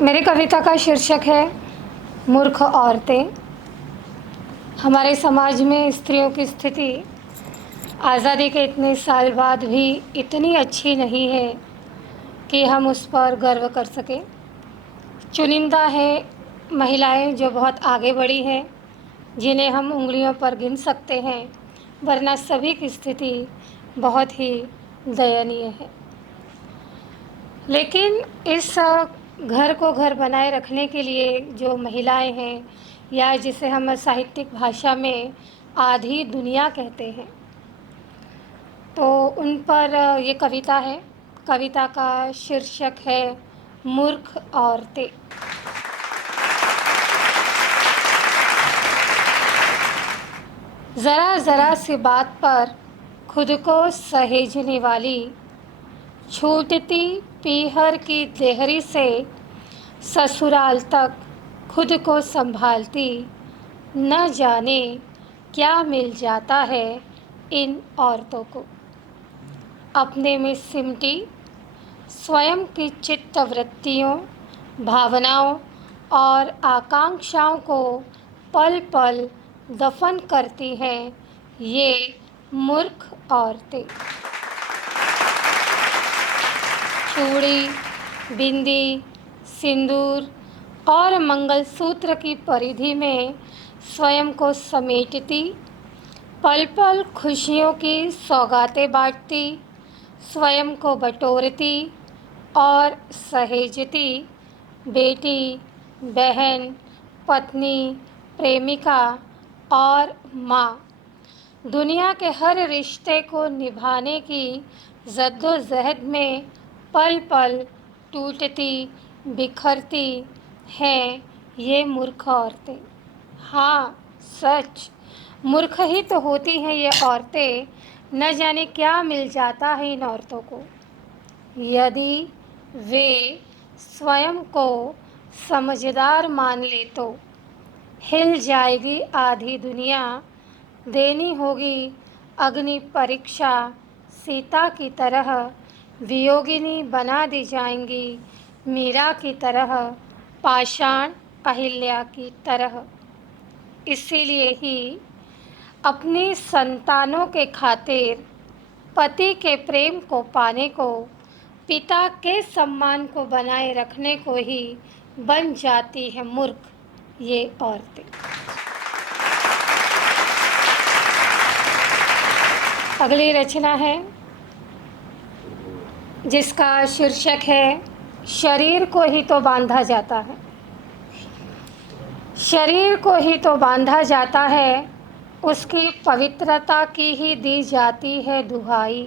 मेरी कविता का शीर्षक है मूर्ख औरतें। हमारे समाज में स्त्रियों की स्थिति आज़ादी के इतने साल बाद भी इतनी अच्छी नहीं है कि हम उस पर गर्व कर सकें। चुनिंदा है महिलाएं जो बहुत आगे बढ़ी हैं, जिन्हें हम उंगलियों पर गिन सकते हैं, वरना सभी की स्थिति बहुत ही दयनीय है। लेकिन इस घर को घर बनाए रखने के लिए जो महिलाएं हैं, या जिसे हम साहित्यिक भाषा में आधी दुनिया कहते हैं, तो उन पर ये कविता है। कविता का शीर्षक है मूर्ख औरतें। ज़रा ज़रा सी बात पर खुद को सहेजने वाली, छूटती पीहर की देहरी से ससुराल तक खुद को संभालती, न जाने क्या मिल जाता है इन औरतों को। अपने में सिमटी स्वयं की चित्तवृत्तियों, भावनाओं और आकांक्षाओं को पल पल दफन करती हैं ये मूर्ख औरतें। चूड़ी, बिंदी, सिंदूर और मंगलसूत्र की परिधि में स्वयं को समेटती, पल पल खुशियों की सौगातें बांटती, स्वयं को बटोरती और सहेजती, बेटी, बहन, पत्नी, प्रेमिका और माँ, दुनिया के हर रिश्ते को निभाने की जद्दोजहद में पल पल टूटती बिखरती हैं ये मूर्ख औरतें। हाँ, सच, मूर्ख ही तो होती हैं ये औरतें। न जाने क्या मिल जाता है इन औरतों को। यदि वे स्वयं को समझदार मान ले तो हिल जाएगी आधी दुनिया। देनी होगी अग्नि परीक्षा सीता की तरह, वियोगिनी बना दी जाएंगी मीरा की तरह, पाषाण अहिल्या की तरह। इसीलिए ही अपनी संतानों के खातिर, पति के प्रेम को पाने को, पिता के सम्मान को बनाए रखने को ही बन जाती है मूर्ख ये औरतें। अगली रचना है जिसका शीर्षक है शरीर को ही तो बांधा जाता है। शरीर को ही तो बांधा जाता है, उसकी पवित्रता की ही दी जाती है दुहाई।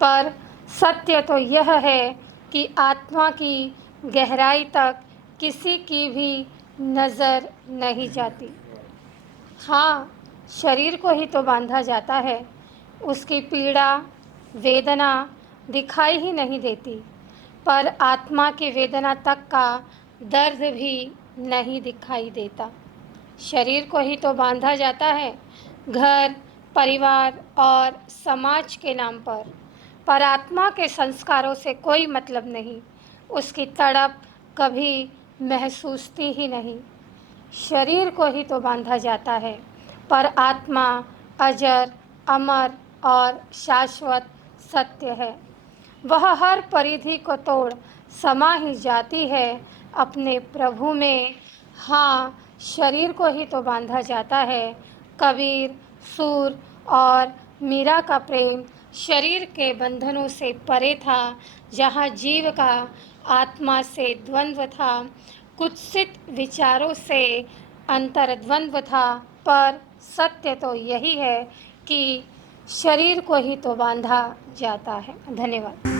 पर सत्य तो यह है कि आत्मा की गहराई तक किसी की भी नज़र नहीं जाती। हाँ, शरीर को ही तो बांधा जाता है, उसकी पीड़ा वेदना दिखाई ही नहीं देती, पर आत्मा की वेदना तक का दर्द भी नहीं दिखाई देता। शरीर को ही तो बांधा जाता है घर, परिवार और समाज के नाम पर आत्मा के संस्कारों से कोई मतलब नहीं, उसकी तड़प कभी महसूसती ही नहीं। शरीर को ही तो बांधा जाता है, पर आत्मा अजर, अमर और शाश्वत सत्य है। वह हर परिधि को तोड़ समा ही जाती है अपने प्रभु में। हाँ, शरीर को ही तो बांधा जाता है। कबीर, सूर और मीरा का प्रेम शरीर के बंधनों से परे था, जहाँ जीव का आत्मा से द्वंद्व था, कुत्सित विचारों से अंतर्द्वंद्व था। पर सत्य तो यही है कि शरीर को ही तो बांधा जाता है। धन्यवाद।